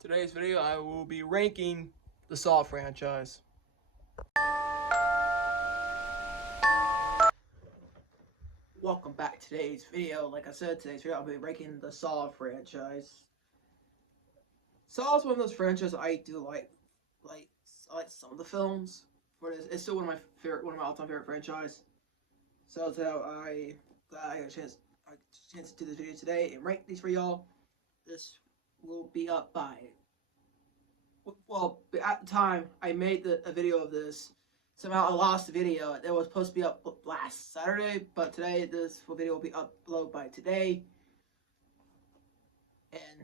Today's video, I will be ranking the Saw franchise. Welcome back to today's video. Like I said, today's video, I'll be ranking the Saw franchise. Saw is one of those franchises I do like. I like some of the films, but it's still one of my all-time favorite franchise. So that's how I got a chance to do this video today and rank these for y'all. This will be up by, well, at the time I made a video of this, somehow I lost the video. It was supposed to be up last Saturday, but today this video will be uploaded by today. And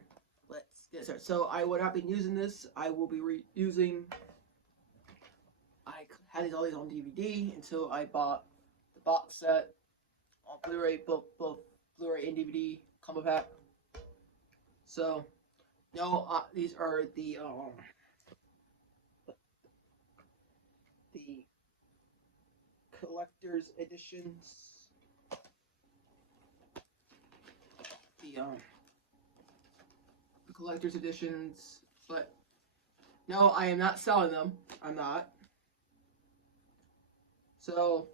let's get started. So I will not be using this. I will be using. I had all these on DVD until I bought the box set on Blu-ray, both Blu-ray and DVD combo pack. So, no, these are the collector's editions. The collector's editions, but no, I am not selling them. I'm not. So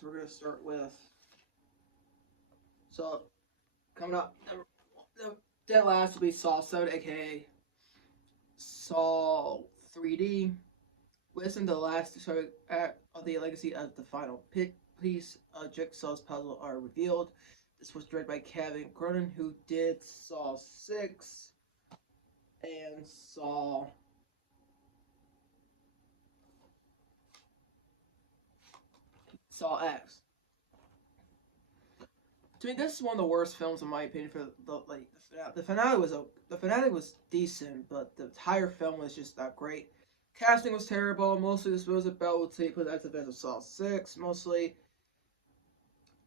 we're gonna start with. So coming up, the dead last will be Saw 7, aka Saw 3D. Listen to the last story of the legacy of the final piece of Jigsaw's puzzle are revealed. This was directed by Kevin Cronin, who did Saw 6 and Saw X. To me, this is one of the worst films in my opinion. For the finale was decent, but the entire film was just not great. Casting was terrible. Mostly disposability, but that's the best of Saw 6. Mostly,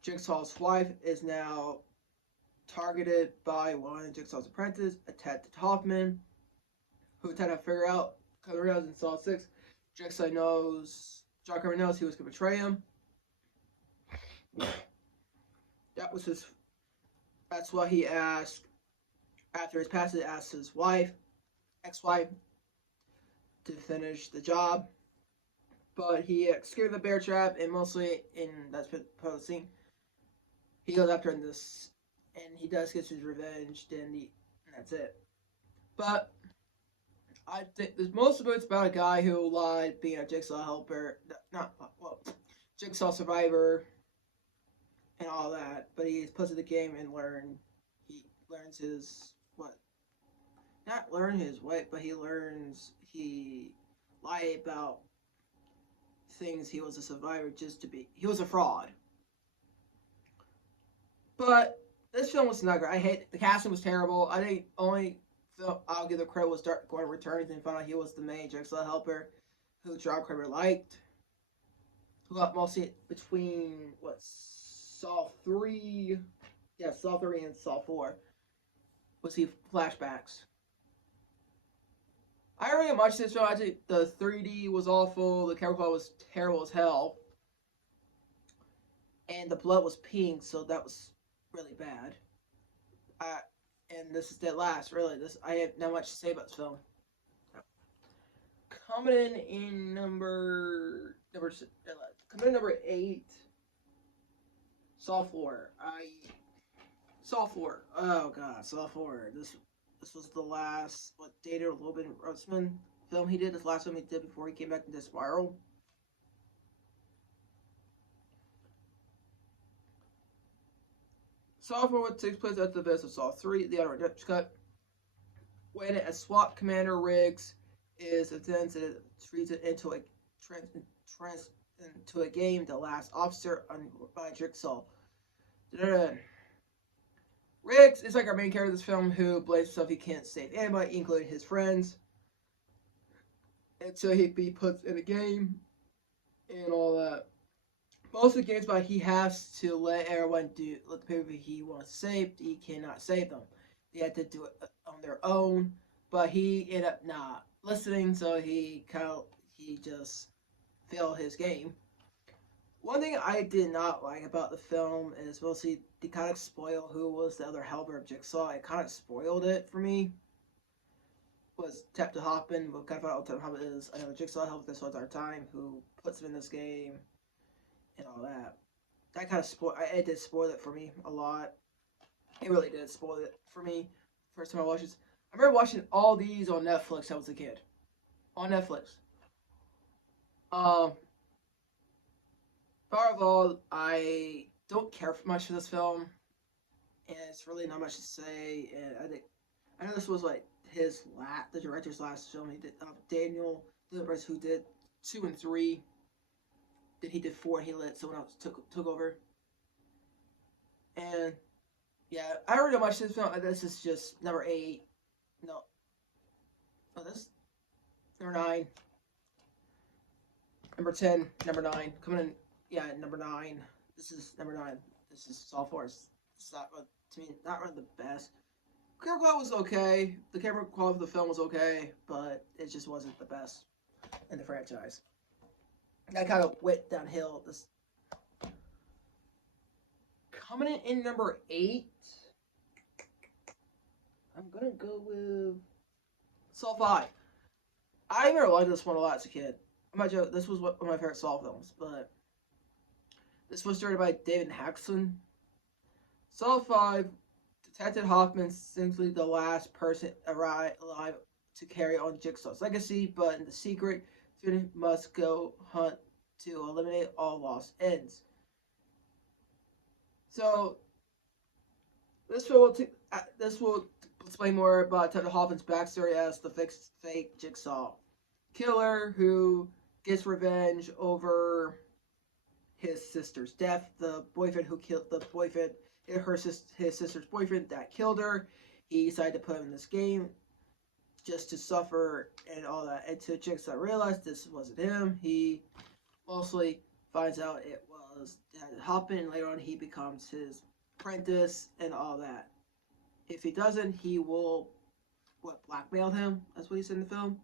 Jigsaw's wife is now targeted by one of Jigsaw's apprentices, Ted Hoffman, who Ted had figured out in Saw 6. Jigsaw knows, John Kramer knows he was going to betray him. That's why he asked, after his passing, asked his ex-wife, to finish the job. But he scared the bear trap, and mostly in that part of the scene, he goes after in this, and he does get his revenge, and that's it. But I think most of it's about a guy who lied, being a Jigsaw helper, Jigsaw survivor, and all that. But he puts in the game and he learns his not learn his way, but he lied about things. He was a survivor he was a fraud. But this film was not great. The casting was terrible. I think only film I'll give the credit was Gordon Returns, and found out he was the main Jigsaw helper, who John Kramer liked. Who got mostly between Saw 3 and Saw 4 was he flashbacks. I really watched this film. I think the 3D was awful. The camera quality was terrible as hell. And the blood was pink, so that was really bad. And this is dead last, really. I have not much to say about this film. Coming in number 8, Saw 4. Saw 4. Oh god, Saw 4. This was the last, Dana Logan Rutzman film he did. This last film he did before he came back into Spiral. Saw 4 takes place at the best of Saw 3, the unedited cut, when a SWAT commander Riggs is attempted to treat it into a game, The Last Officer by Jigsaw. Riggs is like our main character of this film, who blames himself he can't save anybody, including his friends, until he be put in a game and all that. Most of the games, but he has to let everyone the people he wants to save. He cannot save them. They had to do it on their own, but he ended up not listening, so he just failed his game. One thing I did not like about the film is mostly they kind of spoil who was the other helper of Jigsaw. It kind of spoiled it for me. Was Captain Hoffman, what kind of out Captain Hoffman is another Jigsaw helper this whole entire time who puts him in this game and all that. That kind of it did spoil it for me a lot. It really did spoil it for me. First time I watched this. I remember watching all these on Netflix when I was a kid. On Netflix. First of all, I don't care much for this film, and it's really not much to say. And I know this was like the director's last film. He did Daniel Dilbers, who did 2 and 3. Then he did 4, and he let someone else took over. And yeah, I don't know much of this film. This is just number 8. No, this number 9. Number 10, number 9. Coming in, yeah, number 9. This is number 9. This is Saw 4. It's not, to me, not really the best. Camera quality was okay. The camera quality of the film was okay, but it just wasn't the best in the franchise. I kind of went downhill. This coming in number 8. I'm gonna go with Saw 5. I never liked this one a lot as a kid. I'm not joking. This was one of my favorite Saw films, but this was directed by David Haxton. Saw 5, Detective Hoffman simply the last person alive to carry on Jigsaw's legacy, but in the secret, student must go hunt to eliminate all lost ends. So this will explain more about Detective Hoffman's backstory as the fake Jigsaw killer who gets revenge over his sister's death. The boyfriend who killed his sister's boyfriend that killed her. He decided to put him in this game just to suffer and all that. Until Jigsaw realized this wasn't him. He mostly finds out it was Hoffman, and later on he becomes his apprentice and all that. If he doesn't, he will blackmail him. That's what he said in the film.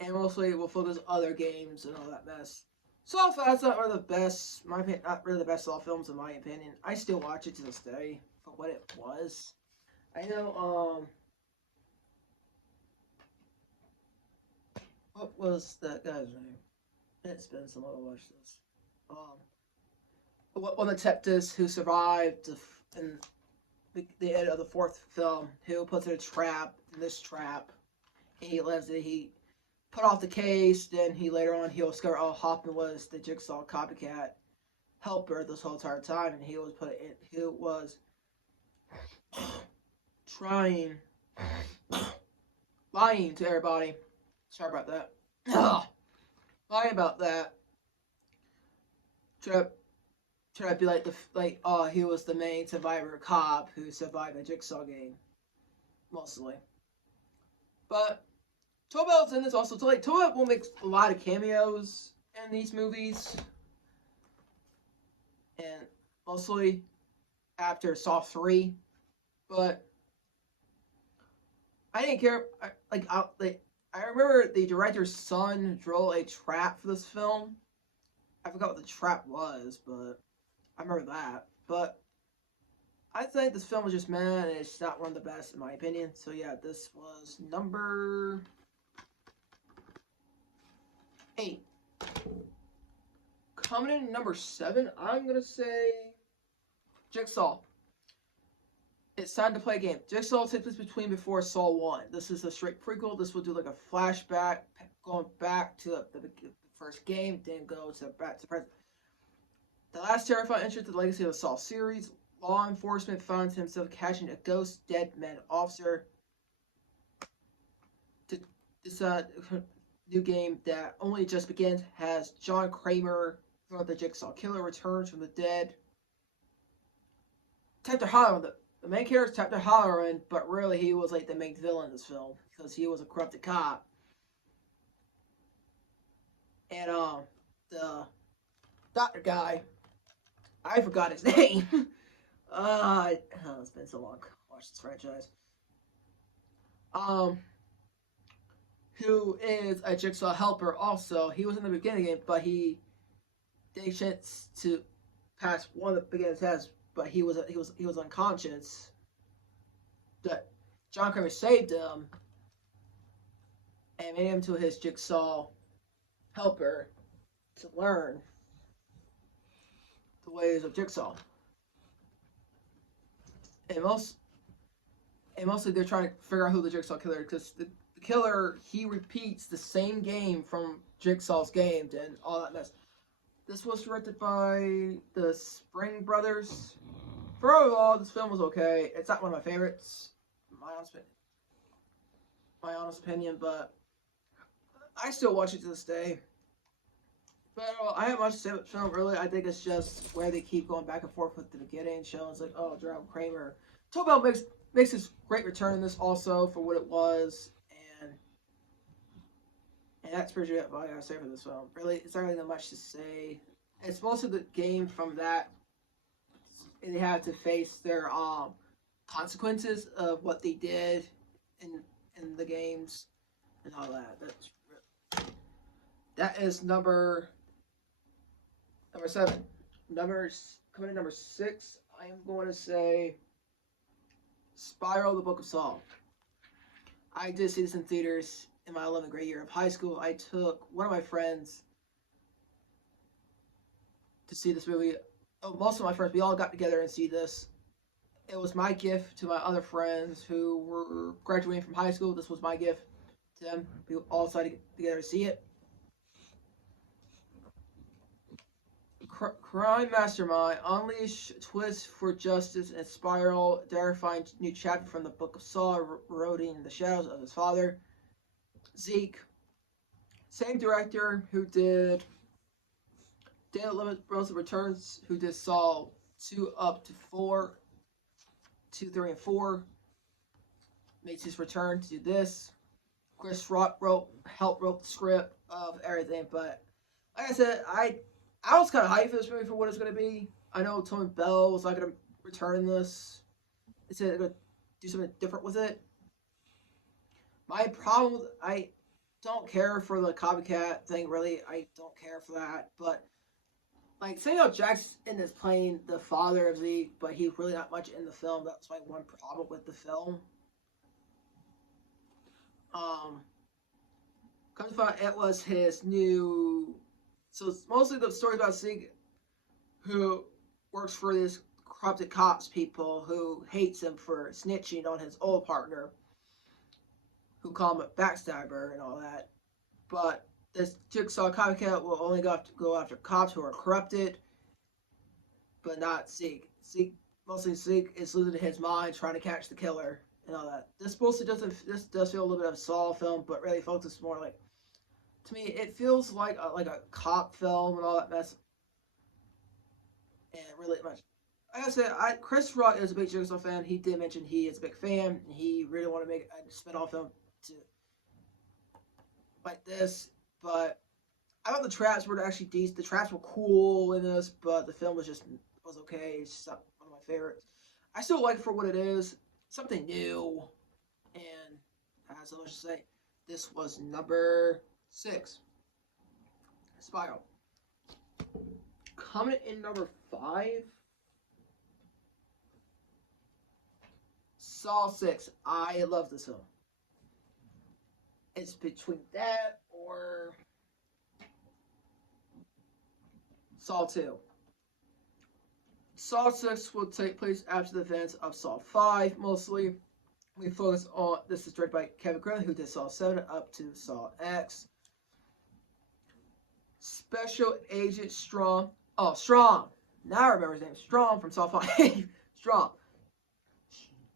And mostly will focus on other games and all that mess. Saw 5's not really the best, my opinion, not really the best Saw films in my opinion. I still watch it to this day for what it was. I know, what was that guy's name? It's been so long to watch this. One of the detectives who survived in the end of the 4th film, who puts in this trap, and he lives it. He put off the case, then later on he'll discover Hoffman was the Jigsaw copycat helper this whole entire time, and he was lying to everybody. Sorry about that. Lying about that. Try to be he was the main survivor cop who survived the Jigsaw game, mostly. But Tobel's in this also. Tobel will make a lot of cameos in these movies, and mostly after Saw 3. But I didn't care. I remember the director's son drew a trap for this film. I forgot what the trap was, but I remember that. But I think this film was just meh, and it's not one of the best in my opinion. So yeah, this was number 8. Coming in number 7, I'm gonna say Jigsaw. It's time to play a game. Jigsaw takes place before Saw 1. This is a straight prequel. This will do like a flashback, going back to the first game, then go back to present. The last terrifying entry to the legacy of the Saw series, law enforcement finds himself catching a ghost dead man officer. This new game that only just begins has John Kramer, the Jigsaw killer, returns from the dead. Detective Halloran, the main character is Detective Halloran, but really he was like the main villain in this film because he was a corrupted cop. And the doctor guy, I forgot his name. It's been so long. Watch this franchise. Who is a Jigsaw helper also. He was in the beginning game, but they chance to passed one of the beginning tests, but he was unconscious. That John Kramer saved him and made him to his jigsaw helper to learn the ways of Jigsaw. And mostly they're trying to figure out who the Jigsaw killer is, because the killer, he repeats the same game from Jigsaw's games and all that mess. This was directed by the Spring Brothers. For overall, this film was okay. It's not one of my favorites, my honest opinion, but I still watch it to this day. But I haven't much to say about the film, really. I think it's just where they keep going back and forth with the beginning, showing it's like, oh, Jerome Kramer. Tobel makes his great return in this also for what it was, and that's pretty much what I gotta say for this film. Really, it's not really that much to say. It's mostly the game from that, and they had to face their consequences of what they did in the games and all that. That is number 7. Coming in number 6, I am going to say Spiral: The Book of Saw. I did see this in theaters in my 11th grade year of high school. I took one of my friends to see this movie. Oh, most of my friends, we all got together and see this. It was my gift to my other friends who were graduating from high school. This was my gift to them. We all decided to get together to see it. Crime Mastermind, Unleash, Twist for Justice, and Spiral, terrifying new chapter from the Book of Saw, eroding in the shadows of his father. Zeke, same director who did Day of the Living Returns, who did Saw 2 up to 4, 2, 3, and 4, makes his return to do this. Chris Rock helped wrote the script of everything, but like I said, I was kind of hyped for this movie for what it's going to be. I know Tony Bell was not going to return this. They said they're going to do something different with it. My problem, I don't care for the copycat thing, really. I don't care for that. But, like, Samuel Jackson is playing the father of Zeke, but he's really not much in the film. That's my one problem with the film. Come to find out, it was his new... So it's mostly the story about Zeke, who works for this corrupted cops people who hates him for snitching on his old partner, who call him a backstabber and all that. But this Jigsaw copycat will only go after cops who are corrupted, but not Zeke. Mostly Zeke is losing his mind trying to catch the killer and all that. This does feel a little bit of a Saw film, but really focuses more like, to me, it feels like a cop film and all that mess. And really much. Like I said, Chris Rock is a big Jigsaw fan. He did mention he is a big fan. And he really wanted to make a spin-off film to like this. But I thought the traps were actually decent. The traps were cool in this, but the film was okay. It's just not one of my favorites. I still like it for what it is. Something new. And as I was just saying, this was number 6. Spiral. Coming in number 5. Saw 6. I love this film. It's between that or Saw 2. Saw 6 will take place after the events of Saw 5, mostly. We focus on, this is directed by Kevin Green, who did Saw 7 up to Saw X. Special Agent Strong. Oh, Strong. Now I remember his name. Strong from Saw 5. Strong.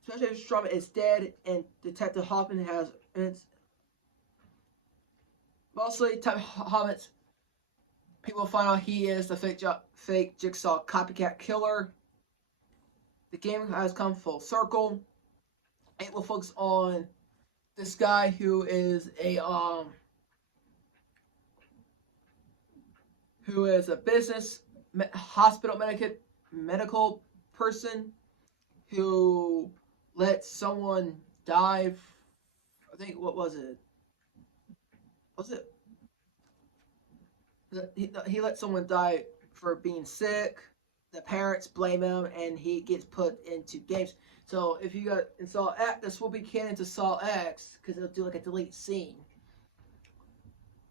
Special Agent Strong is dead, and Detective Hoffman has... Mostly, Detective Hoffman's... People find out he is the fake Jigsaw copycat killer. The game has come full circle. It will focus on this guy who is a business hospital medical person who let someone die. I think, what was it? He let someone die for being sick. the parents blame him, and he gets put into games. So if you got in Saw X, this will be canon to Saw X because it'll do like a delete scene.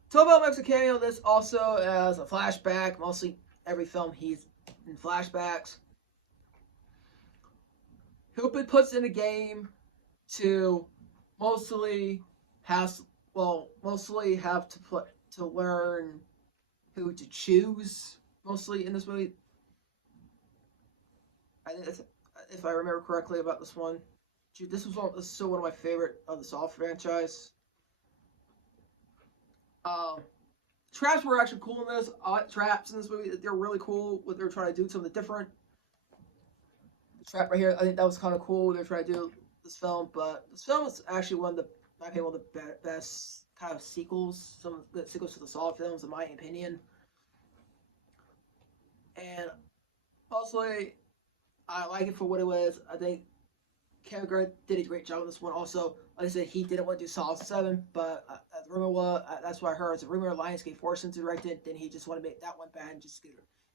Tobel makes a cameo in this also as a flashback. Mostly every film he's in flashbacks. Hoopin puts in a game to mostly have to learn who to choose. Mostly in this movie, I think if I remember correctly about this one, this is still one of my favorite of the Saw franchise. Traps were actually cool in this. Traps in this movie, they're really cool. What they're trying to do, something different. The trap right here, I think that was kind of cool. They're trying to do this film, but this film is actually one of the best kind of sequels. Some of the sequels to the Saw films, in my opinion. And mostly, I like it for what it was. I think Kevin Grant did a great job on this one. Also, like I said, he didn't want to do Saw 7, but the rumor was, that's what I heard. It's a rumor Lionsgate forced him to direct it. Then he just wanted to make that one bad and just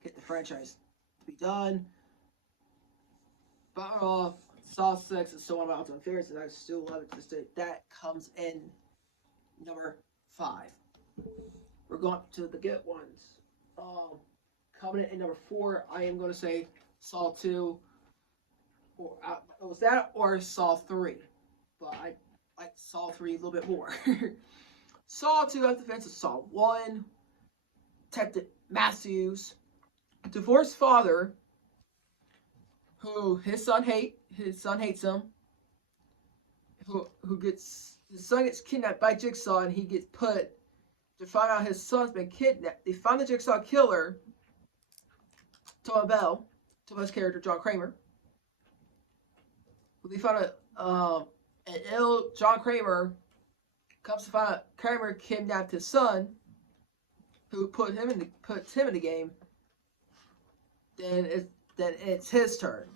get the franchise to be done. But overall, Saw 6 is still one of my all-time favorites, and I still love it to this day. That comes in number 5. We're going to the good ones. Coming in number 4, I am going to say Saw 2. Or was that or Saw 3? But I like Saw 3 a little bit more. Saw 2 after the fence of Saw 1. Detective Matthews, divorced father, who his son hates him. His son gets kidnapped by Jigsaw, and he gets put to find out his son's been kidnapped. They find the Jigsaw killer, Tobel's character John Kramer. They found an ill John Kramer comes to find out Kramer kidnapped his son, who puts him in the game. Then it's his turn.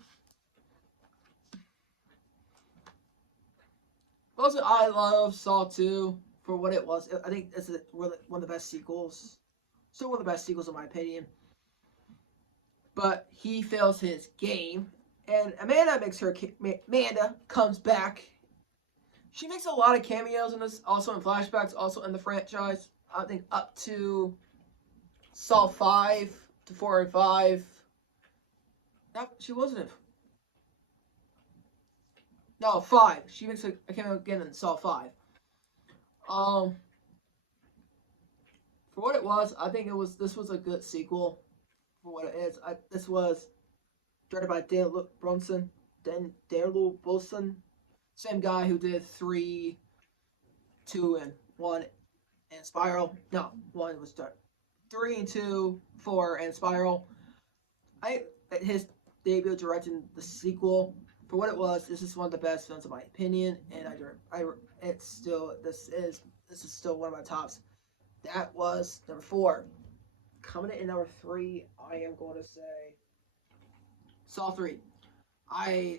Also, I love Saw 2 for what it was. I think it's one of the best sequels. Still one of the best sequels in my opinion. But he fails his game. And Amanda comes back. She makes a lot of cameos in this, also in flashbacks, also in the franchise. I think up to Saw 5 to 4 and 5. No, she wasn't. No, 5. She makes a cameo again in Saw 5. For what it was, I think this was a good sequel for what it is. This was directed by Daniel Wilson, same guy who did 3, 2, and 1, and Spiral. No, 1 was 3 and 2, 4, and Spiral. His debut directing the sequel. For what it was, this is one of the best films in my opinion, and this is still one of my tops. That was number 4. Coming in number 3, I am going to say Saw 3.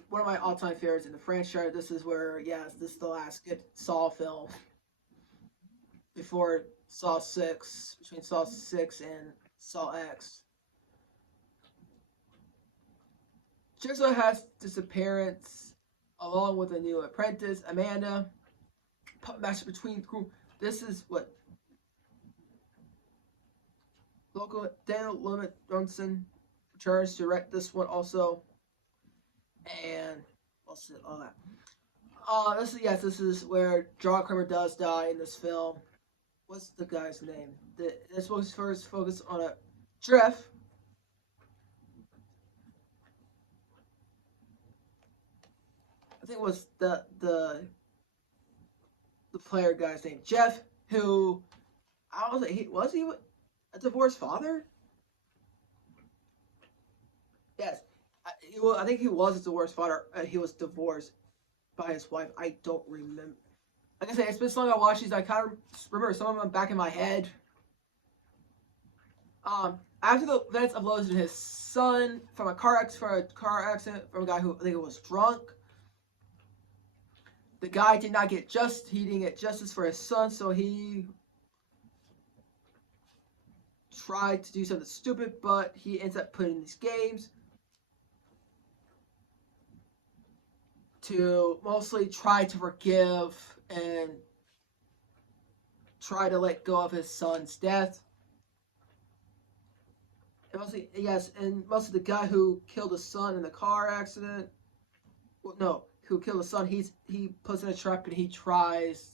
One of my all-time favorites in the franchise. This is the last good Saw film before Saw 6, between Saw 6 and Saw X. Jigsaw has disappearance along with a new apprentice, Amanda. Master between the crew. This is what local Daniel Johnson returns to direct this one also, and all that. This is where John Kramer does die in this film. What's the guy's name? They're supposed to first focus on a Jeff. I think it was the player guy's name, Jeff, who was he a divorced father? Yes, I think he was a divorced father. He was divorced by his wife. I don't remember. Like I said, it's been so long I watched these. I kind of remember some of them back in my head. After the events of losing his son from a car accident from a guy who I think was drunk. The guy did not get justice for his son, so he tried to do something stupid, but he ends up putting these games. to mostly try to forgive and try to let go of his son's death. And mostly, yes, and mostly the guy who killed his son in the car accident. Well, no, who killed his son? He puts in a trap and he tries.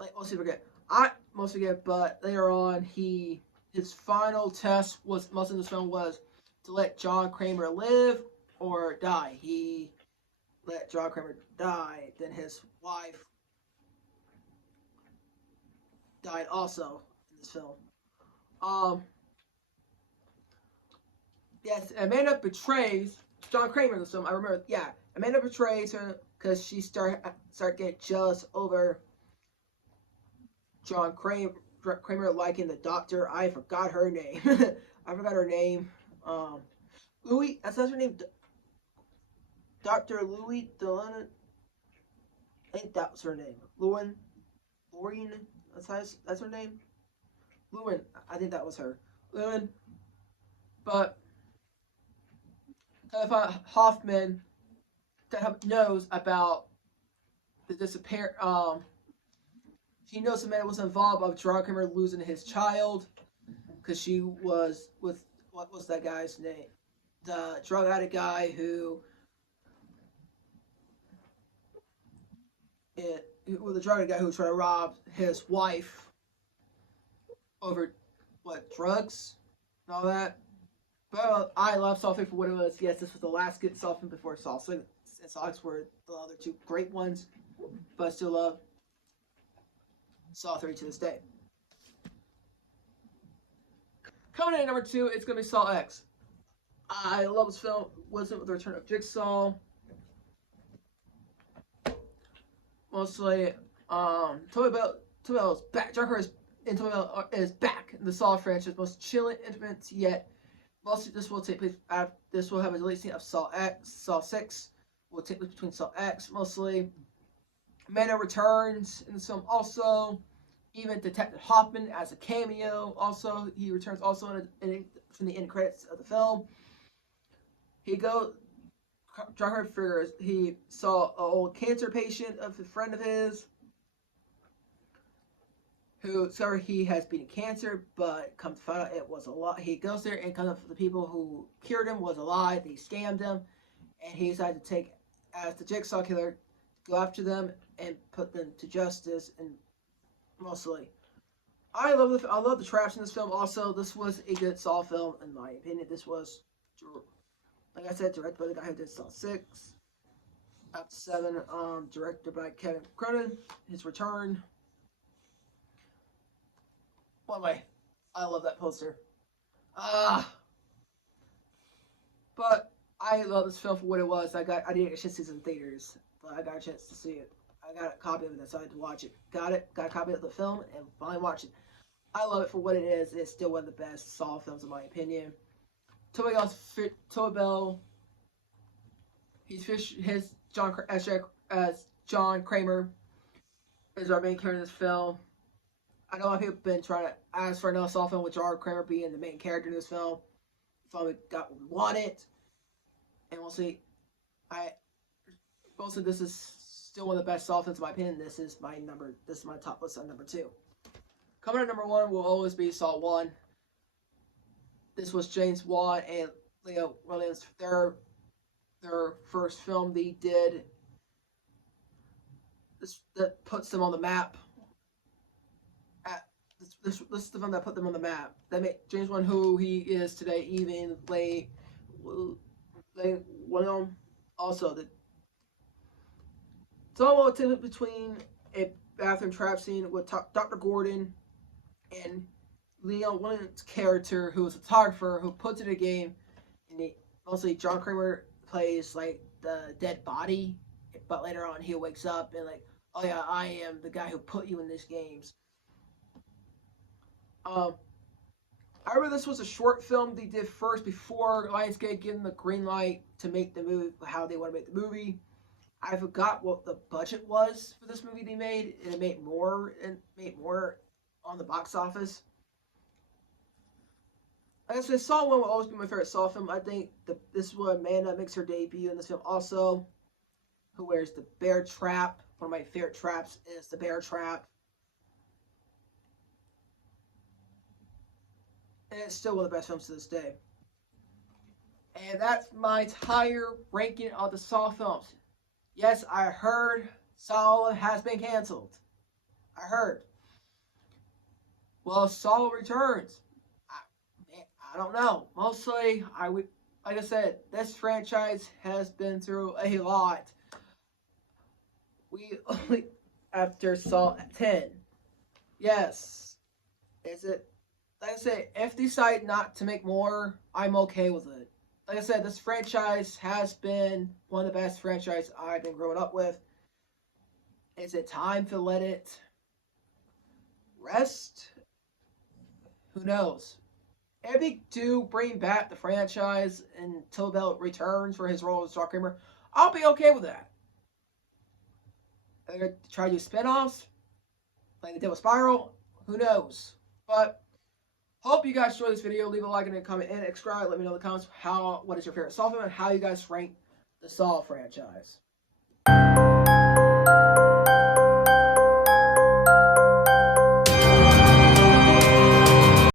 Like mostly forget. I mostly forget, but later on, his final test was most of the film was to let John Kramer live or die. He let John Kramer die. Then his wife died also in this film. Um, yes, Amanda betrays John Kramer in this film. I remember, yeah, Amanda betrays her because she start getting jealous over John Kramer liking the doctor. I forgot her name. I forgot her name. Louis. That's her name. Dr. Louis Delana. I think that was her name. Lewin. Lorraine. That's her name. Lewin. I think that was her. Lewin. But Hoffman that knows about the disappear. He knows Amanda was involved of John Kramer losing his child because she was with what was that guy's name? The drug addict guy who the drug addict guy who tried to rob his wife over drugs and all that. But I love Saw 3 for what it was. Yes, this was the last good Saw film before Saw 6 and Saw X were the other two great ones. But I still love Saw 3 to this day. Coming in at number 2, it's going to be Saw X. I love this film. Wasn't with the return of Jigsaw. Mostly, Tobey Bell is back. John Kramer is back in the Saw franchise. Most chilling, intimate yet. Mostly, this will take place. This will have a release scene of Saw 6. Will take place between Saw X. Mostly, Amanda returns in the film. Also, even Detective Hoffman as a cameo. Also, he returns also from the end credits of the film. John Kramer figures he saw an old cancer patient of a friend of his who discovered he has beaten cancer, but come to find out it was a lie. He goes there and comes up with the people who cured him was a lie. They scammed him, and he decided to take as the Jigsaw killer, go after them and put them to justice. And mostly, I love the traps in this film. Also, this was a good Saw film in my opinion. This was, like I said, directed by the guy who did Saw 6, up to 7. Directed by Kevin Cronin. His return. By the way, I love that poster. But I love this film for what it was. I didn't get a chance to see it in theaters, but I got a chance to see it. I got a copy of it, decided to watch it. Got a copy of the film, and finally watched it. I love it for what it is. It's still one of the best Saw films in my opinion. Tobey Bell. His John Kramer is our main character in this film. I know a lot of people have been trying to ask for another Saw film with John Kramer being the main character in this film. Finally got what we wanted. And we'll see. This is still one of the best Saw films in my opinion. This is my top list on number 2. Coming at number 1 will always be Saw 1. This was James Wan and Leo Williams, their first film they did. That puts them on the map. This is the film that put them on the map. That made James Wan who he is today. Even William also it's all between a bathroom trap scene with Dr. Gordon and Leon Williams' character, who is a photographer, who puts it in a game, and mostly John Kramer plays like the dead body, but later on he wakes up and like, oh yeah, I am the guy who put you in these games. I remember this was a short film they did first before Lionsgate gave them the green light to make the movie, how they want to make the movie. I forgot what the budget was for this movie they made, and it made more on the box office. Like I said, Saw 1 will always be my favorite Saw film. I think this is where Amanda makes her debut in this film also. who wears the Bear Trap. One of my favorite traps is the Bear Trap. And it's still one of the best films to this day. And that's my entire ranking of the Saw films. Yes, I heard Saw has been canceled. I heard. Well, Saw returns. I don't know. Mostly, like I said, this franchise has been through a lot. We only after Saw 10. Yes. Is it? Like I said, if they decide not to make more, I'm okay with it. Like I said, this franchise has been one of the best franchises I've been growing up with. Is it time to let it rest? Who knows? If they do bring back the franchise until Bell returns for his role as Doc Kramer, I'll be okay with that. They're going to try to do spin-offs like they did with Spiral. Who knows? But hope you guys enjoyed this video. Leave a like and a comment and subscribe. Let me know in the comments what is your favorite Saw film and how you guys rank the Saw franchise.